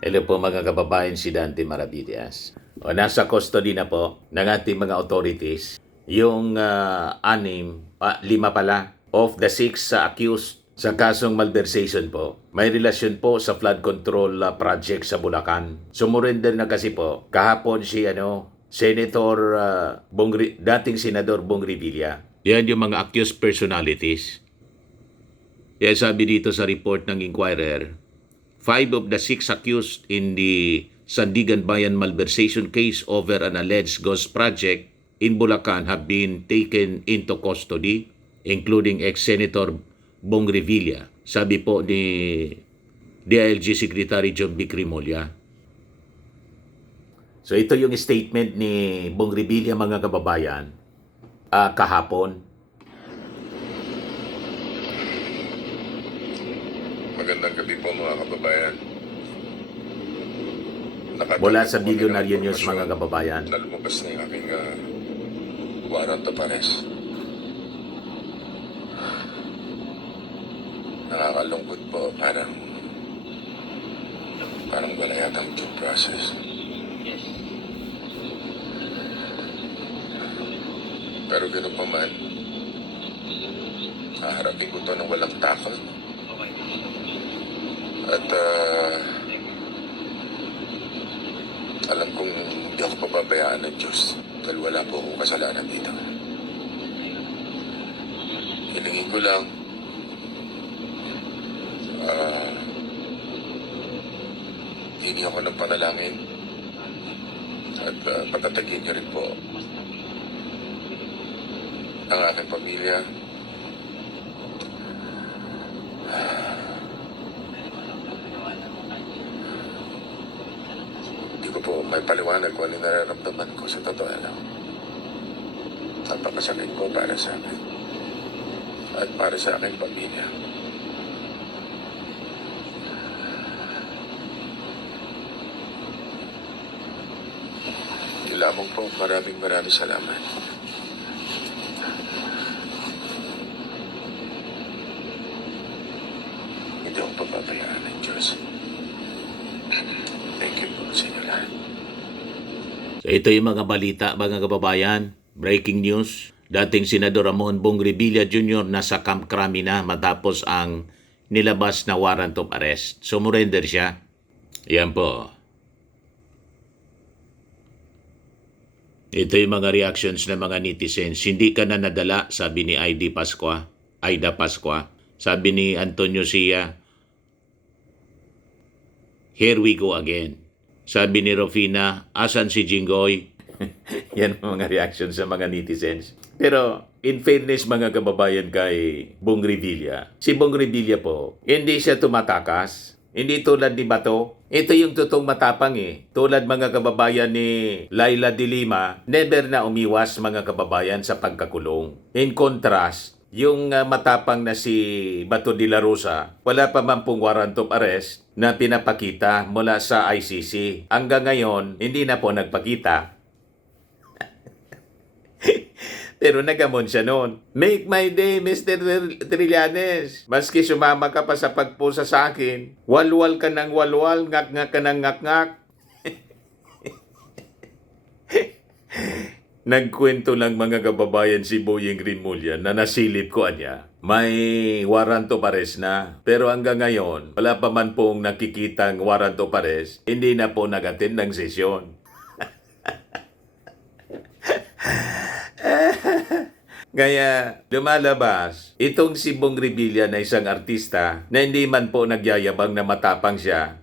Hello po mga kababayan, si Dante Maravillas. Nasa custody na po ng ating mga authorities yung lima pala of the six accused sa kasong malversation po. May relasyon po sa flood control project sa Bulacan. Sumurrender na kasi po kahapon si Senator dating Senador Bong Revilla. Yan yung mga accused personalities. Kaya sabi dito sa report ng Inquirer, 5 of the 6 accused in the Sandigan Bayan malversation case over an alleged ghost project in Bulacan have been taken into custody, including ex-Senator Bong Revilla. Sabi po ni DILG Secretary John B. Crimolia. So ito yung statement ni Bong Revilla, mga kababayan, kahapon. Magandang gabi po mga kababayan. Mula sa Billionaire News, mga kababayan. Na lumabas na yung aking warrant of arrest. Nakakalungkot po, parang wala yatang due process. Pero ganoon pa man, haharapin ko to ng walang takot. At alam kong hindi ako pababayaan ng Diyos dahil wala po akong kasalanan dito. Hilingin ko lang hindi ako ng panalangin at patatagin niyo rin po ang aking pamilya. Po, may paliwanag ko ano nararamdaman ko sa totoo lang. Napakasakit ko para sa akin at para sa aking pamilya. Yun lamang po, maraming salamat. Hindi ako papabayaan ng Diyos. Thank you po sa inyo lahat. So ito yung mga balita, mga kababayan. Breaking news. Dating Senador Ramon Bong Revilla Jr. nasa Camp Crame na matapos ang nilabas na warrant of arrest. Sumurrender siya. Yan po. Ito yung mga reactions ng mga netizens. Hindi ka na nadala, sabi ni Aida Pascua. Sabi ni Antonio Sia, here we go again. Sabi ni Rofina, asan si Jinggoy? Yan ang mga reaction sa mga netizens. Pero in fairness, mga kababayan, kay Bong Revilla, si Bong Revilla po, hindi siya tumatakas. Hindi tulad ni Bato. Ito yung totoong matapang eh. Tulad mga kababayan ni Laila de Lima, never na umiwas, mga kababayan, sa pagkakulong. In contrast, yung matapang na si Bato de la Rosa, wala pa man pong warrant of arrest na pinapakita mula sa ICC. Hanggang ngayon, hindi na po nagpakita. Pero nagamon siya noon. Make my day, Mr. Trillanes. Maski sumama ka pa sa pagpusa sa akin, walwal ka ng walwal, ngak-ngak ka ng ngak-ngak. Nagkwento lang, mga kababayan, si Boyeng Rimulya na nasilip ko niya. May warrant of arrest na. Pero hanggang ngayon, wala pa man pong nakikitang warrant of arrest. Hindi na po nag-attend ng sesyon. Kaya lumalabas, itong si Bong Revilla na isang artista na hindi man po nagyayabang na matapang siya,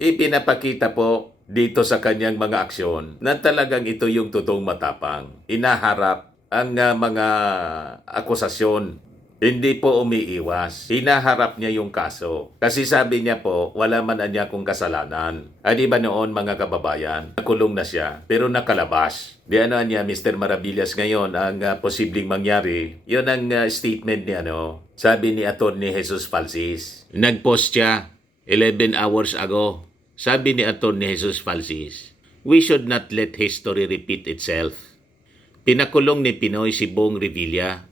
ipinapakita po dito sa kanyang mga aksyon na talagang ito yung totoong matapang. Inaharap ang mga akusasyon. Hindi po umiiwas. Hinaharap niya yung kaso. Kasi sabi niya po, wala man niya kung kasalanan. Di ba noon, mga kababayan, nakulong na siya, pero nakalabas. Di ano niya, Mr. Maravillas, ngayon, ang posibleng mangyari, yun ang statement niya, sabi ni Atty. Jesus Falsis. Nag-post siya 11 hours ago. Sabi ni Atty. Jesus Falsis, we should not let history repeat itself. Pinakulong ni Pinoy si Bong Revilla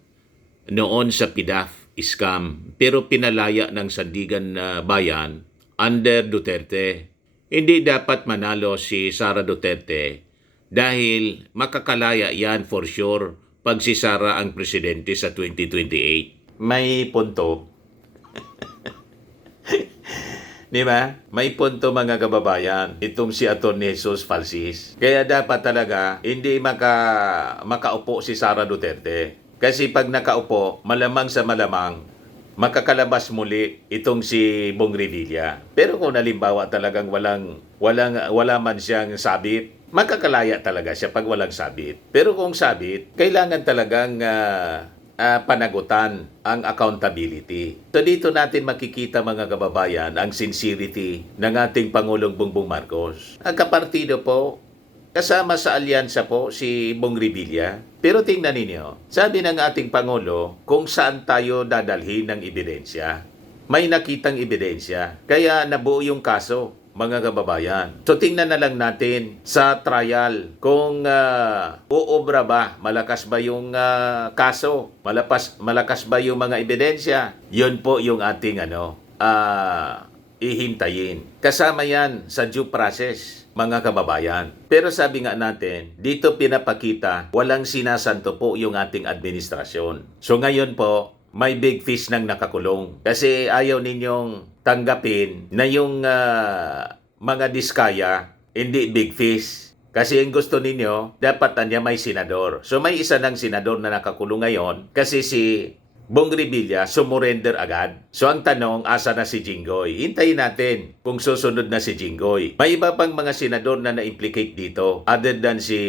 noon sa PDAF scam, pero pinalaya ng Sandigan Bayan under Duterte. Hindi dapat manalo si Sara Duterte dahil makakalaya yan for sure pag si Sara ang presidente sa 2028. May punto. Di ba? May punto mga kababayan. Itong si Atty. Jesus Falsis. Kaya dapat talaga hindi makaupo si Sara Duterte. Kasi pag nakaupo, malamang sa malamang, makakalabas muli itong si Bong Revilla. Pero kung halimbawa talagang wala man siyang sabit, makakalaya talaga siya pag walang sabit. Pero kung sabit, kailangan talagang panagutan ang accountability. So dito natin makikita mga kababayan ang sincerity ng ating Pangulong Bongbong Marcos. Ang kapartido po, kasama sa alyansa po si Bong Revilla. Pero tingnan ninyo, sabi ng ating Pangulo kung saan tayo dadalhin ng ebidensya. May nakitang ebidensya, kaya nabuo yung kaso, mga kababayan. So tingnan na lang natin sa trial kung uobra ba, malakas ba yung kaso, malakas ba yung mga ebidensya. Yun po yung ating ihintayin. Kasama yan sa due process, mga kababayan. Pero sabi nga natin, dito pinapakita, walang sinasanto po yung ating administrasyon. So ngayon po, may big fish nang nakakulong. Kasi ayaw ninyong tanggapin na yung mga diskaya, hindi big fish. Kasi ang gusto ninyo, dapat niya may senador. So may isa ng senador na nakakulong ngayon kasi si Bong Revilla sumurrender agad. So ang tanong, asa na si Jinggoy? Hintayin natin kung susunod na si Jinggoy. May iba pang mga senador na na-implicate dito other than si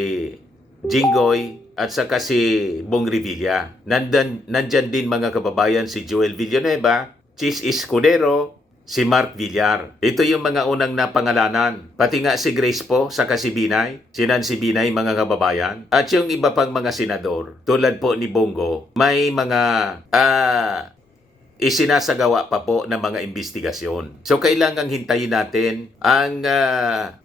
Jinggoy at saka si Bong Revilla. Nandyan din mga kababayan si Joel Villanueva, Chis Escudero, si Mark Villar. Ito yung mga unang napangalanan. Pati nga si Grace po, saka si Binay. Si Nancy Binay, mga kababayan. At yung iba pang mga senador, tulad po ni Bongo, may mga isinasagawa pa po ng mga investigasyon. So kailangang hintayin natin ang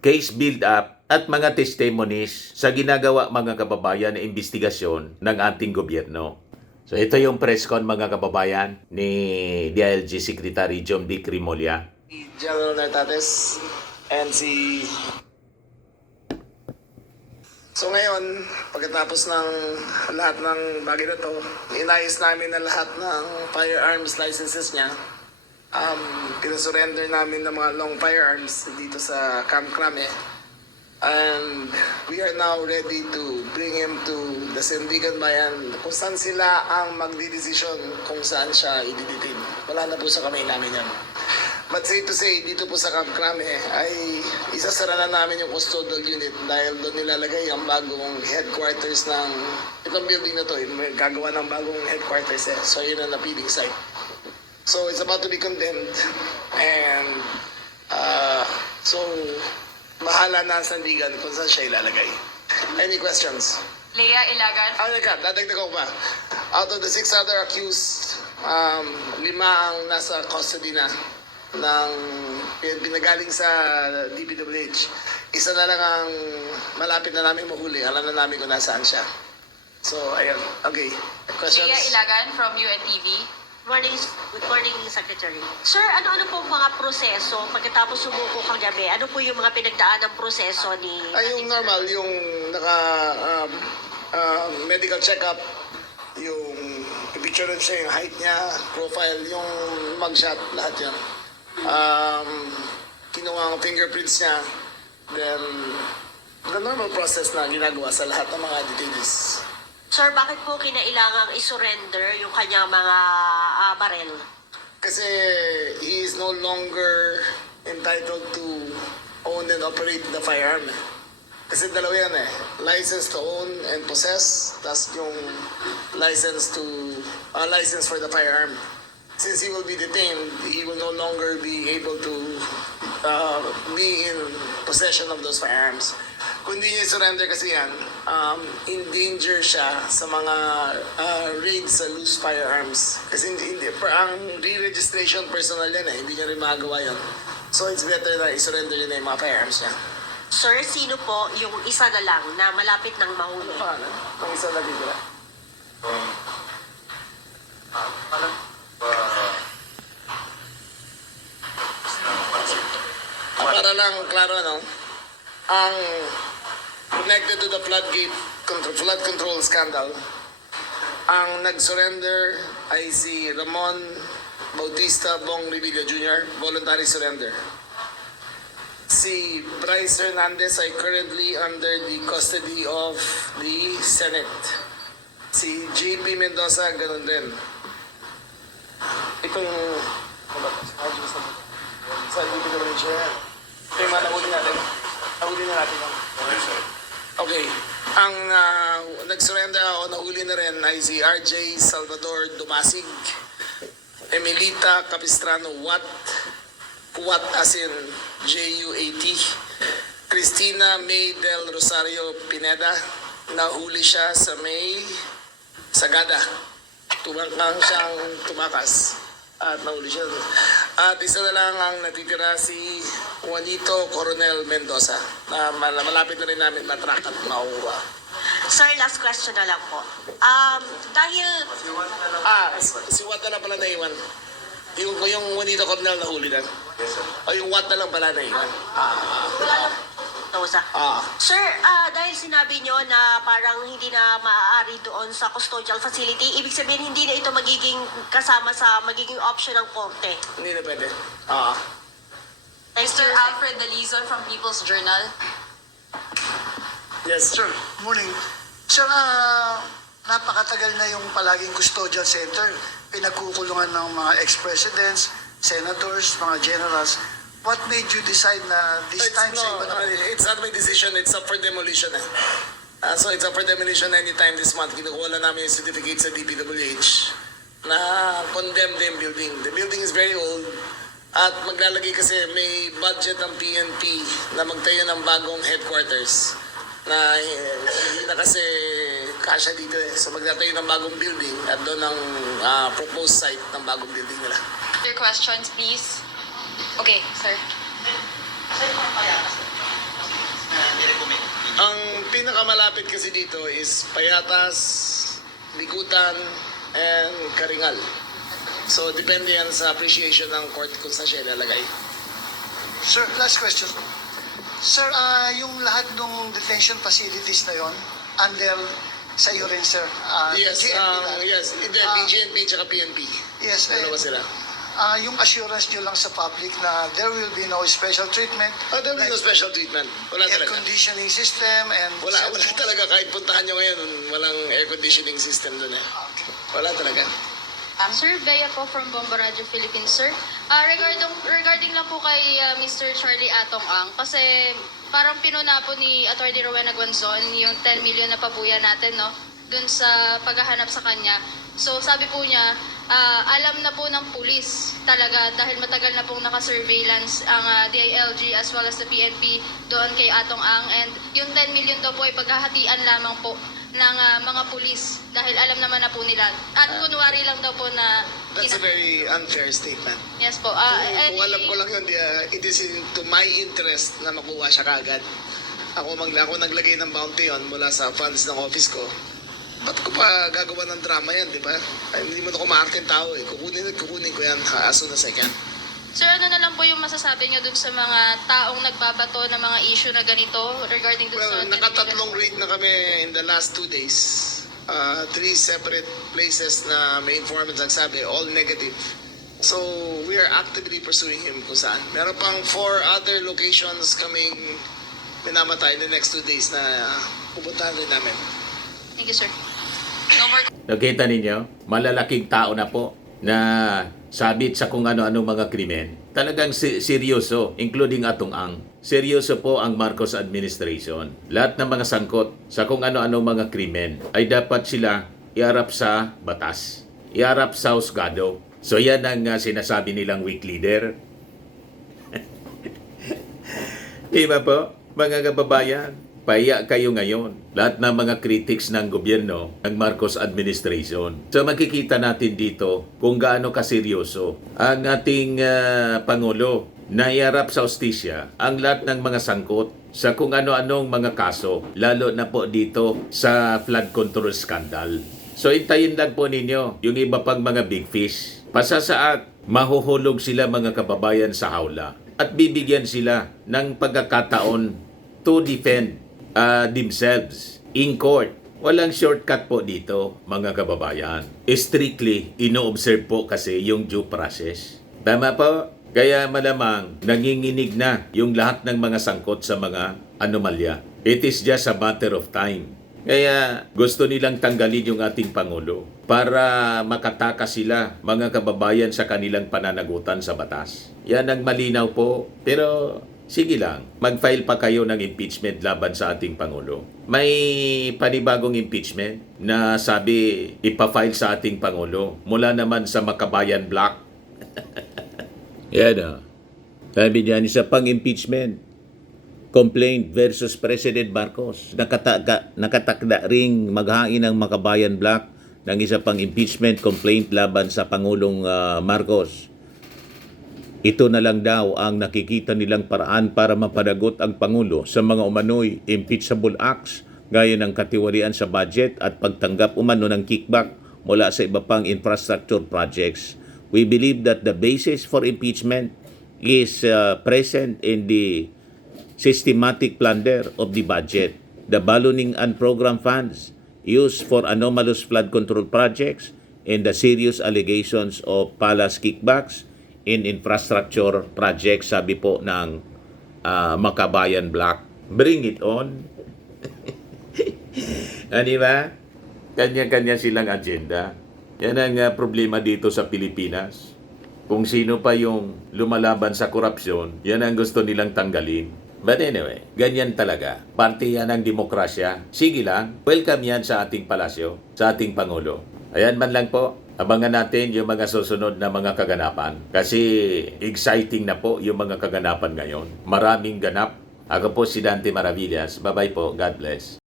case build-up at mga testimonies sa ginagawa mga kababayan na investigasyon ng ating gobyerno. So ito yung press con mga kababayan ni DILG Secretary John B. Crimolia. General Nartates and si... So ngayon, pagkatapos ng lahat ng bagay na to, inayos namin na lahat ng firearms licenses niya. Pinasurrender namin ng mga long firearms dito sa Camp Crame. And we are now ready to bring him to the Sandigan Bayan kung saan sila ang magdidesisyon kung saan siya i-detain. Wala na po sa kamay namin yan. But safe to say, dito po sa Camp Crame ay isasara na namin yung custodial unit dahil doon nilalagay ang bagong headquarters ng itong building na to. May gagawa ng bagong headquarters So yun ang napiling site. So it's about to be condemned and so bahala na ang Sandigan kung saan siya ilalagay. Any questions? Lea Ilagan. Dadagdag ko pa. Out of the 6 other accused, 5 ang nasa custody na ng pinagaling sa DPWH. Isa na lang ang malapit na namin mahuli. Alam na namin kung nasaan siya. So, ayun. Okay. Questions? Lea Ilagan from UNTV. Good morning, Secretary. Sir, ano-ano po mga proseso pagkatapos sumuko kagabi? Ano po yung mga pinagdaan ng proseso ni... Yung normal, yung medical check-up, yung picture siya, yung height niya, profile, yung mugshot, lahat yan. Kinuha ang fingerprints niya, then the normal process na ginagawa sa lahat ng mga detainees. Sir, bakit po kinailangang isurrender yung kanyang mga barel? Kasi he is no longer entitled to own and operate the firearm. Kasi dalawa yan license to own and possess, tas yung license for the firearm. Since he will be detained, he will no longer be able to be in possession of those firearms. Kung hindi niya surrender kasi yan, in danger siya sa mga raids sa loose firearms. Kasi ang re-registration personal yan hindi niya rin magagawa yun. So it's better na i-surrender niya na yung mga firearms niya. Sir, sino po yung isa na lang na malapit ng mahuli? Ang isa na dito. para lang klaro, no? Ang connected to the flood control scandal, ang nag-surrender ay si Ramon Bautista Bong Revilla Jr., voluntary surrender. Si Bryce Hernandez ay currently under the custody of the Senate. Si JP Mendoza, ganun din. Ito yung... Sa DPWH yan. Ito yung mga nahuli natin. Nahuli na natin. Okay. Ang nag-surrender o nahuli na rin ay si RJ Salvador Dumasig, Emilita Capistrano Watt, Watt as in J-U-A-T, Cristina May del Rosario Pineda, nahuli siya sa May Sagada. Tumangkang siyang tumakas at nahuli siya. At isa na lang ang natitira si Juanito Coronel Mendoza na malapit na rin namin matrack at makuha. Sir, last question na lang po. Dahil Si Watt na lang pala naiwan. Yung Juanito Coronel nahuli na. O yung Watt na lang pala naiwan. wala lang Mendoza. Sir, dahil sinabi nyo na parang hindi na maaari doon sa custodial facility, ibig sabihin hindi na ito magiging kasama sa magiging option ng korte. Hindi na pwede. Thank Mr. you. Alfred Dalizon from People's Journal. Yes. Sir, morning. Sir, napakatagal na yung palaging custodial center. Pinagkukulungan ng mga ex-presidents, senators, mga generals. What made you decide na this time sa iba na? It's not my decision. It's up for demolition. So it's up for demolition anytime this month. Kinukuha lang namin yung certificate sa DPWH na condemn the building. The building is very old. At maglalagay kasi may budget ang PNP na magtayo ng bagong headquarters na hindi na kasi kasya dito eh. So magtatayo ng bagong building at doon ang proposed site ng bagong building nila. Your questions, please. Okay, sir. Ang pinakamalapit kasi dito is Payatas, Bigutan, and Karingal. So depende yan sa appreciation ng court kung saan siya ilalagay. Sir, last question. Sir, yung lahat ng detention facilities na yon under sa iyo rin, sir. Yes, GNP lahat. yes. Hindi, BGNP tsaka PNP. Yes, Dalawa sila. yung assurance nyo lang sa public na there will be no special treatment, There will be no special treatment. Wala air talaga. conditioning system, and Wala talaga. Kahit puntahan nyo ngayon, walang air conditioning system doon eh. Wala talaga. Sir, Bea po from Bomba Radio Philippines, sir. Regarding lang po kay Mr. Charlie Atong Ang, kasi parang pinuna po ni Atty. Rowena Guanzon yung 10 million na pabuya natin, no? Dun sa paghahanap sa kanya. So, sabi po niya, alam na po ng pulis talaga dahil matagal na pong naka-surveillance ang DILG as well as the PNP doon kay Atong Ang, and yung 10 million daw po ay paghahatian lamang po ng mga pulis dahil alam naman na po nila. At kunwari lang daw po na... That's a very unfair statement. Yes po. Kung alam ko lang yun, it is to my interest na makuha siya kagad. Ako naglagay ng bounty yun mula sa funds ng office ko. Ba't ko pa gagawa ng drama yan, di ba? Ay, hindi mo na kumakarting tao eh. Kukunin ko yan as soon as I can. Sir, ano na lang po yung masasabi nyo dun sa mga taong nagbabato ng mga issue na ganito regarding dun Well, sa... nakatatlong raid na kami in the last 2 days. 3 separate places na may informants nagsabi, all negative. So, we are actively pursuing him kung saan. Meron pang 4 other locations kaming minamatay in the next 2 days na pupuntahan rin namin. Thank you, sir. No more Nakita ninyo, malalaking tao na po na sabit sa kung ano-anong mga krimen. Talagang seryoso, including Atong Ang. Seryoso po ang Marcos administration. Lahat ng mga sangkot sa kung ano-anong mga krimen ay dapat sila iharap sa batas, iharap sa husgado. So yan ang sinasabi nilang weak leader. Di ba po, mga kababayan? Pahiya kayo ngayon. Lahat ng mga critics ng gobyerno ng Marcos administration. So makikita natin dito kung gaano kaseryoso ang ating Pangulo na iharap sa hustisya ang lahat ng mga sangkot sa kung ano-anong mga kaso, lalo na po dito sa flood control scandal. So hintayin lang po ninyo yung iba pang mga big fish. Pasasaat, mahuhulog sila mga kababayan sa hawla. at bibigyan sila ng pagkakataon to defend themselves in court. Walang shortcut po dito, mga kababayan. Strictly, ino-observe po kasi yung due process. Tama po? Kaya malamang nanginginig na yung lahat ng mga sangkot sa mga anomalya. It is just a matter of time. Kaya gusto nilang tanggalin yung ating Pangulo para makatakas sila, mga kababayan, sa kanilang pananagutan sa batas. Yan ang malinaw po. Pero sige lang, mag-file pa kayo ng impeachment laban sa ating Pangulo. May panibagong impeachment na sabi ipafile sa ating Pangulo mula naman sa Makabayan Block. Yan o. Sabi niyan, isa pang impeachment. Complaint versus President Marcos. Nakatakda ring maghain ng Makabayan Block ng isa pang impeachment complaint laban sa Pangulong Marcos. Ito na lang daw ang nakikita nilang paraan para mapanagot ang Pangulo sa mga umano'y impeachable acts gaya ng katiwalian sa budget at pagtanggap umano ng kickback mula sa iba pang infrastructure projects. We believe that the basis for impeachment is present in the systematic plunder of the budget, the ballooning unprogrammed funds used for anomalous flood control projects, and the serious allegations of palace kickbacks in infrastructure projects, sabi po ng Makabayan Block. Bring it on. Di ba? Kanya-kanya silang agenda. Yan ang problema dito sa Pilipinas. Kung sino pa yung lumalaban sa korupsyon, yan ang gusto nilang tanggalin. But anyway, ganyan talaga. Parte yan ng demokrasya. Sige lang, welcome yan sa ating palasyo, sa ating Pangulo. Ayan man lang po. Abangan natin yung mga susunod na mga kaganapan. Kasi exciting na po yung mga kaganapan ngayon. Maraming ganap. Ako po si Dante Maravillas. Bye-bye po. God bless.